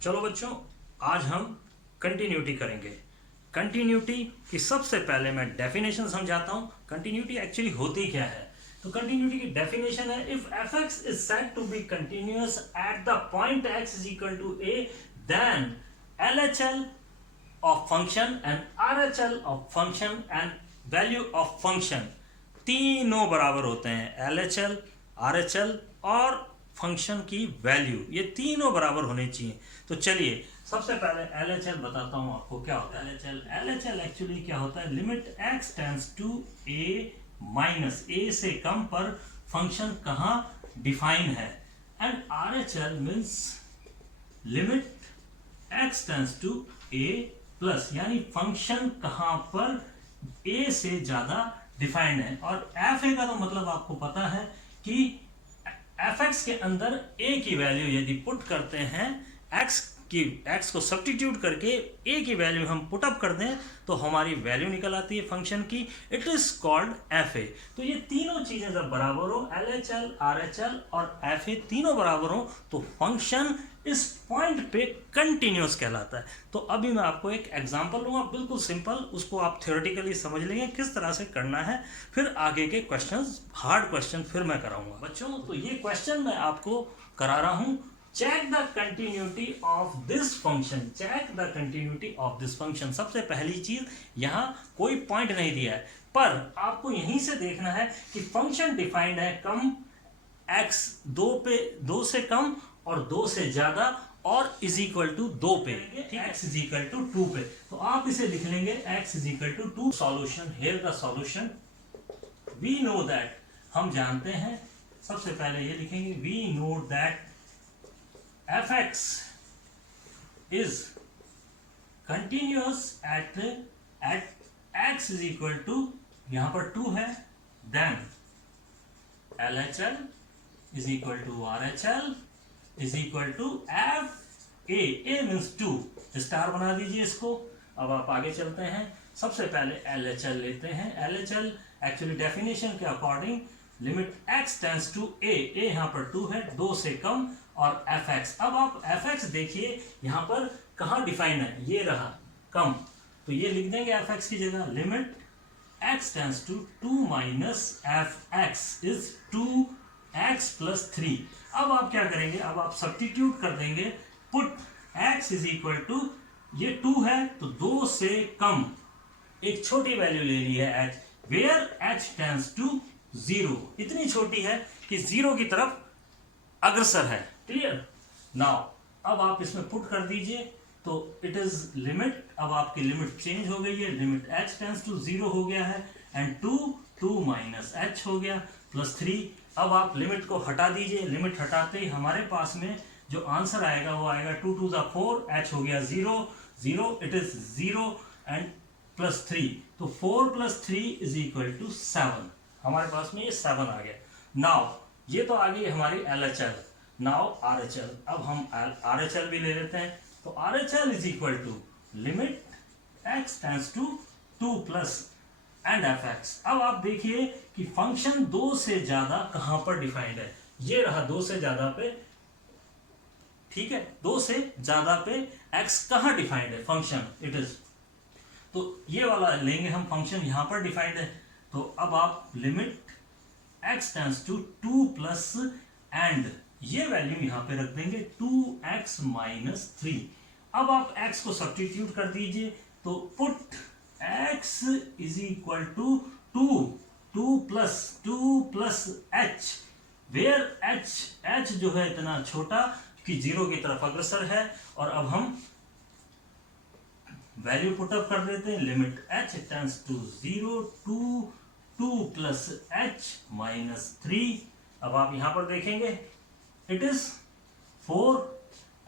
चलो बच्चों, आज हम कंटिन्यूटी करेंगे। कंटिन्यूटी की सबसे पहले मैं डेफिनेशन समझाता हूँ। कंटिन्यूटी एक्चुअली होती क्या है। तो कंटिन्यूटी की डेफिनेशन है, if F X is said to be continuous at the point X is equal to A, then L H L of function and R H L of function and value of function तीनों बराबर होते हैं। L H L, R H L और function की value, ये तीनों बराबर होने चाहिए। तो चलिए सबसे पहले एल एच एल बताता हूँ आपको क्या होता है। एल एच एल एक्चुअली क्या होता है, limit x tends to a minus a से कम पर फंक्शन कहाँ डिफाइन है। And R H L means limit x tends to a plus, यानी फंक्शन कहाँ पर ए से ज्यादा डिफाइंड है। और एफ ए का तो मतलब आपको पता है कि एफ एक्स के अंदर ए की वैल्यू यदि पुट करते हैं, एक्स को सब्स्टिट्यूट करके ए की वैल्यू हम पुटअप कर दें तो हमारी वैल्यू निकल आती है फंक्शन की। It is called F A. तो ये तीनों चीजें जब बराबर हो, L H L, R H L और एफ ए तीनों बराबर हो, तो फंक्शन इस पॉइंट पे कंटिन्यूअस कहलाता है। तो अभी मैं आपको एक एग्जांपल लूंगा, बिल्कुल सिंपल, उसको आप थ्योरेटिकली समझ लेंगे किस तरह से करना है। फिर आगे के क्वेश्चंस, हार्ड क्वेश्चन फिर मैं कराऊंगा बच्चों। तो ये क्वेश्चन मैं आपको करा रहा हूं, check the continuity of this function. Check the continuity of this function. सबसे पहली चीज, यहां कोई पॉइंट नहीं दिया है, पर आपको यहीं से देखना है कि फंक्शन डिफाइंड है कम x 2 से कम और 2 से ज्यादा और इज इक्वल टू 2 पे, x इज इक्वल टू 2 पे। तो आप इसे लिख लेंगे x is equal to 2। Solution, here the solution. We know that, हम जानते हैं, सबसे पहले ये लिखेंगे, we know that F X is continuous at x is equal to, यहां पर 2 है, then L H L is equal to R H L is equal to F A. A means 2, star बना दीजिए इसको। अब आप आगे चलते हैं, सबसे पहले एल एच एल लेते हैं। L H L actually definition के according limit x tends to a, a यहां पर 2 है, 2 से कम, और एफ एक्स। अब आप एफ एक्स देखिए यहां पर कहां डिफाइन है, ये रहा कम, तो ये लिख देंगे एफ एक्स की जगह, limit x tends to 2 minus fx is 2x plus 3। अब आप क्या करेंगे, अब आप सब्स्टिट्यूट कर देंगे, put x is equal to, ये 2 है तो 2 से कम एक छोटी वैल्यू ले ली है h, where h tends to 0, इतनी छोटी है कि 0 की तरफ अग्रसर है। क्लियर। नाउ अब आप इसमें पुट कर दीजिए, तो इट इज लिमिट, अब आपकी लिमिट चेंज हो गई है, लिमिट h टेंड्स टू 0 हो गया है, एंड 2 माइनस h हो गया प्लस 3। अब आप लिमिट को हटा दीजिए, लिमिट हटाते ही हमारे पास में जो आंसर आएगा वो आएगा 2 2 4, h हो गया 0 0, इट इज 0 एंड प्लस 3, तो 4 प्लस 3 इज इक्वल टू 7। हमारे पास में ये 7 आ गया। नाउ ये तो आ गई हमारी L H L. Now are H L, अब हम आर एच एल भी ले लेते हैं। तो R H L is equal to limit x tends to 2 plus and F X. अब आप देखिए कि फंक्शन 2 से ज्यादा कहां पर डिफाइंड है, ये रहा 2 से ज्यादा पे, ठीक है, 2 से ज्यादा पे एक्स कहां डिफाइंड है, फंक्शन इट इज, तो ये वाला लेंगे हम, फंक्शन यहां पर डिफाइंड है। तो अब आप limit x tends to 2 plus and ये वैल्यू यहां पे रख देंगे 2x माइनस 3। अब आप x को सब्स्टिट्यूट कर दीजिए, तो put x is equal to 2 plus h, where h जो है इतना छोटा कि 0 की तरफ अग्रसर है। और अब हम वैल्यू पुटअप कर देते हैं, limit h tends to 0 2 plus h minus 3। अब आप यहां पर देखेंगे इट इज 4,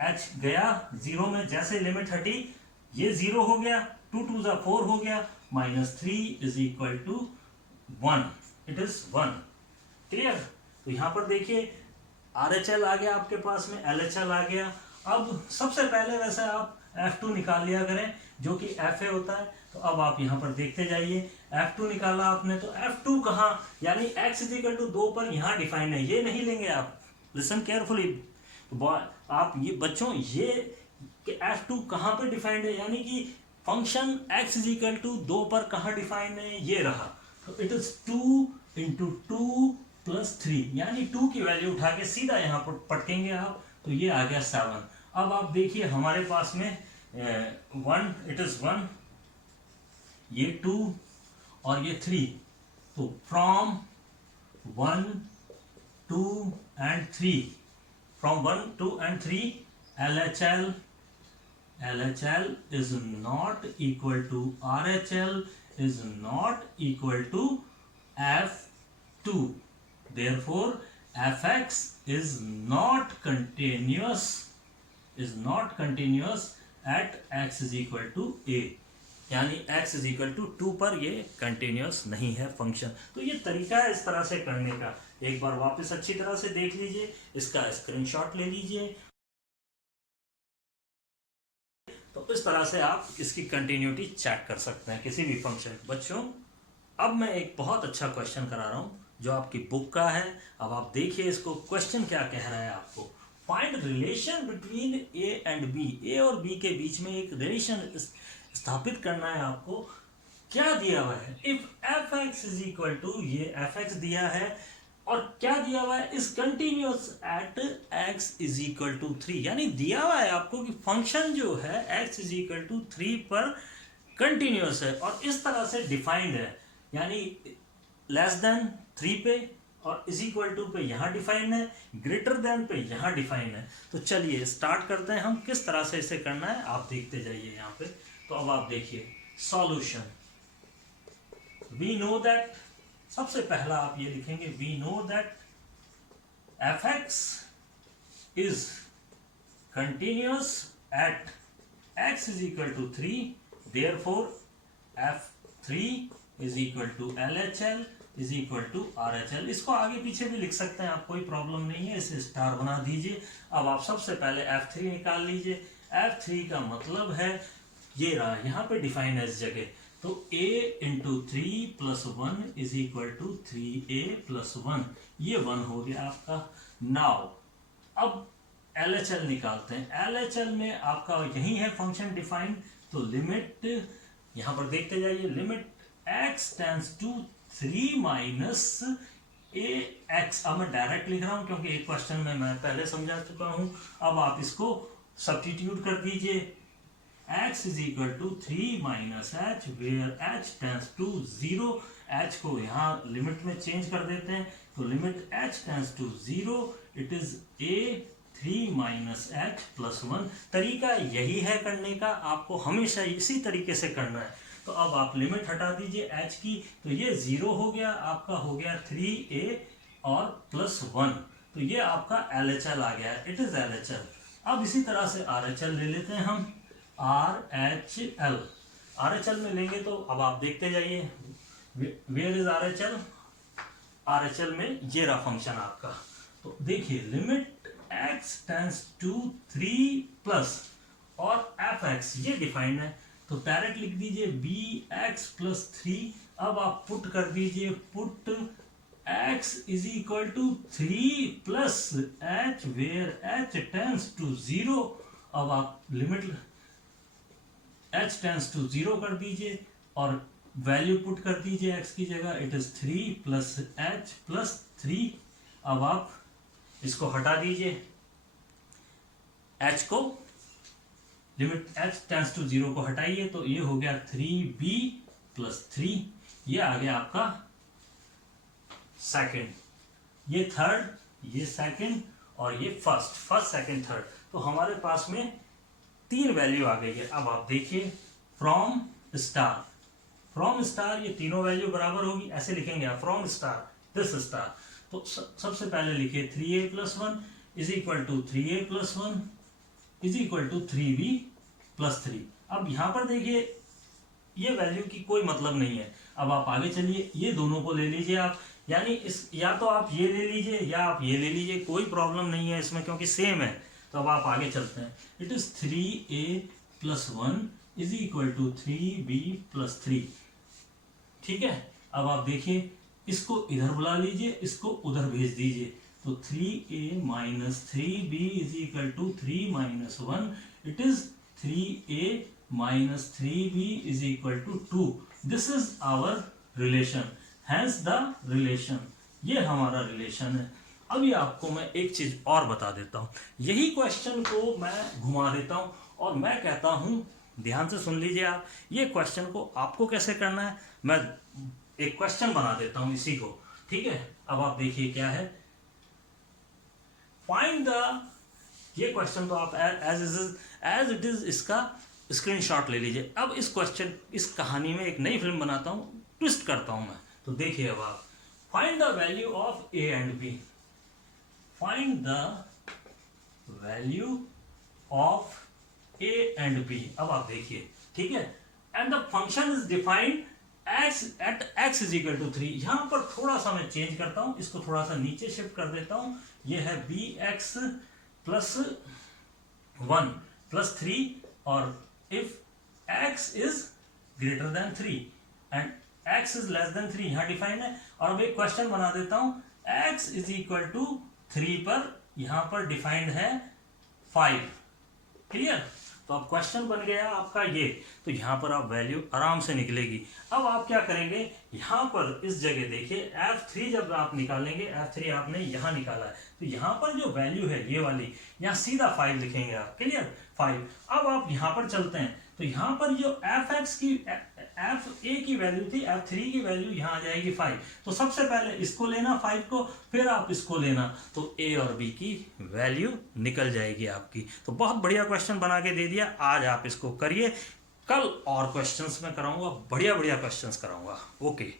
h गया 0 में, जैसे लिमिट हटी ये 0 हो गया, 2 2 4 हो गया, minus 3 is equal to 1, it is 1। Clear. तो यहां पर देखिए आर एच एल आ गया आपके पास में, एल एच एल आ गया। अब सबसे पहले वैसे आप F2 निकाल लिया करें जो कि FA होता है। तो अब आप यहाँ पर देखते जाइए, F2 निकाला आपने, तो F2 कहाँ, यानी x इज इक्वल टू 2 पर यहाँ डिफाइन है, ये नहीं लेंगे आप, लिसन केयरफुली। आप ये बच्चों, कि F2 कहाँ पे डिफाइंड है, यानी कि function x is equal to 2 पर कहाँ डिफाइंड है, ये रहा। तो इट इज 2 इंटू 2 प्लस 3, यानी 2 की वैल्यू उठा के सीधा यहाँ पर पटकेंगे आप, तो ये आ गया 7। अब आप देखिए हमारे पास में 1, इट इज 1, ये 2 और ये 3, तो from 1, 2 and 3, from 1, 2 and 3 LHL is not equal to RHL is not equal to F2. Therefore, Fx is not continuous at x is equal to a, यानी x is equal to 2 पर ये continuous नहीं है function. तो ये तरीका है इस तरह से करने का। एक बार वापस अच्छी तरह से देख लीजिए, इसका स्क्रीनशॉट ले लीजिए, तो इस तरह से आप इसकी कंटिन्यूटी चेक कर सकते हैं किसी भी फंक्शन। बच्चों, अब मैं एक बहुत अच्छा क्वेश्चन करा रहा हूँ जो आपकी बुक का है। अब आप देखिए इसको, क्वेश्चन क्या कह रहा है आपको। Find relation between a and b, a और बी के बीच में एक रिलेशन स्थापित करना है आपको। क्या दिया हुआ है, if F X is equal to, ये एफ एक्स दिया है और क्या दिया हुआ है, is continuous at X is equal to 3, यानी दिया हुआ है आपको कि फंक्शन जो है एक्स इज इक्वल टू 3 पर कंटिन्यूस है और इस तरह से डिफाइंड है, यानी लेस देन 3 पे और इज इक्वल टू पे यहाँ डिफाइंड है, ग्रेटर देन पे यहाँ डिफाइंड है। तो चलिए स्टार्ट करते हैं, हम किस तरह से इसे करना है आप देखते जाइए यहाँ पे। तो अब आप देखिए सॉल्यूशन, वी नो दैट, सबसे पहला आप ये लिखेंगे, we know that F X is continuous at X is equal to 3, therefore F3 is equal to LHL is equal to RHL। इसको आगे पीछे भी लिख सकते हैं आप, कोई प्रॉब्लम नहीं है, इसे स्टार बना दीजिए। अब आप सबसे पहले F3 निकाल लीजिए। F3 का मतलब है ये रहा, यहाँ पे डिफाइन है इस जगह, तो a into 3 plus 1 is equal to 3a plus 1, ये 1 हो गया आपका। नाउ अब LHL निकालते हैं। LHL में आपका यही है फंक्शन डिफाइन, तो लिमिट यहां पर देखते जाइए, limit x tends to 3 minus ax। अब मैं डायरेक्ट लिख रहा हूं क्योंकि एक क्वेश्चन में मैं पहले समझा चुका हूं। अब आप इसको सब्स्टिट्यूट कर दीजिए, x is equal to 3 minus h where h tends to 0, h को यहाँ लिमिट में चेंज कर देते हैं, तो limit h tends to 0 it is a 3 minus h plus 1। तरीका यही है करने का, आपको हमेशा इसी तरीके से करना है। तो अब आप लिमिट हटा दीजिए h की, तो ये 0 हो गया, आपका हो गया 3a और प्लस 1, तो ये आपका LHL आ गया, इट इज LHL। अब इसी तरह से RHL ले लेते हैं हम, RHL में लेंगे तो अब आप देखते जाइए, वेयर इज RHL, RHL में ये रहा फंक्शन आपका। तो देखिए limit x tends to 3 plus और fx ये डिफाइंड है, तो डायरेक्ट लिख दीजिए bx प्लस 3। अब आप पुट कर दीजिए, put x is equal to 3 plus h where h tends to 0। अब आप लिमिट h टेंड्स टू 0 कर दीजिए और वैल्यू पुट कर दीजिए x की जगह, it is 3 plus h plus 3। अब आप इसको हटा दीजिए, h को, लिमिट h टेंड्स टू 0 को हटाइए, तो ये हो गया 3b प्लस 3, ये आ गया आपका सेकंड, ये थर्ड, ये सेकंड और ये फर्स्ट सेकंड थर्ड। तो हमारे पास में 3 वैल्यू आ गई है। अब आप देखिए फ्रॉम स्टार, ये तीनों वैल्यू बराबर होगी, ऐसे लिखेंगे आप, फ्रॉम स्टार दिस स्टार। तो सबसे पहले लिखिए 3a plus 1 is equal to 3a plus 1 is equal to 3b plus 3। अब यहां पर देखिए ये वैल्यू की कोई मतलब नहीं है। अब आप आगे चलिए, ये दोनों को ले लीजिए आप, यानी इस, या तो आप ये ले लीजिए या आप ये ले लीजिए, कोई प्रॉब्लम नहीं है इसमें क्योंकि सेम है। तो अब आप आगे चलते हैं, it is 3a plus 1 is equal to 3b plus 3, ठीक है। अब आप देखिए इसको इधर बुला लीजिए, इसको उधर भेज दीजिए, तो 3a minus 3b is equal to 3 minus 1 it is 3a minus 3b is equal to 2. This is our relation, hence the relation. ये हमारा रिलेशन है। अभी आपको मैं एक चीज और बता देता हूं, यही क्वेश्चन को मैं घुमा देता हूं और मैं कहता हूं, ध्यान से सुन लीजिए आप, ये क्वेश्चन को आपको कैसे करना है, मैं एक क्वेश्चन बना देता हूं इसी को, ठीक है। अब आप देखिए क्या है, फाइंड द, ये क्वेश्चन तो आप एज इट इज इसका स्क्रीनशॉट ले लीजिए। अब इस क्वेश्चन, इस कहानी में एक नई फिल्म बनाता हूं, ट्विस्ट करता हूं मैं, तो देखिए अब आप, find the value of A and B, find the value of A and B. अब आप देखिए, ठीक है, and the function is defined x at x is equal to 3। यहां पर थोड़ा सा मैं चेंज करता हूं, इसको थोड़ा सा नीचे शिफ्ट कर देता हूं, ये है bx प्लस 1 प्लस 3, और if x is greater than 3 and x is less than 3 यहां डिफाइन है। और अब एक क्वेश्चन बना देता हूं, x is equal to 3 पर यहां पर डिफाइंड है 5, क्लियर। तो अब क्वेश्चन बन गया आपका ये, तो यहां पर आप वैल्यू आराम से निकलेगी। अब आप क्या करेंगे, यहां पर इस जगह देखिए f3 जब आप निकालेंगे, f3 आपने यहां निकाला है, तो यहां पर जो वैल्यू है ये वाली, यहां सीधा 5 लिखेंगे आप, क्लियर 5। अब आप यहां पर चलते हैं, तो यहां पर जो fx की fa की वैल्यू थी, f3 की वैल्यू यहां आ जाएगी 5। तो सबसे पहले इसको लेना 5 को, फिर आप इसको लेना, तो a और b की वैल्यू निकल जाएगी आपकी। तो बहुत बढ़िया क्वेश्चन बना के दे दिया, आज आप इसको करिए, कल और क्वेश्चंस मैं कराऊंगा, बढ़िया बढ़िया क्वेश्चंस कराऊंगा। ओके।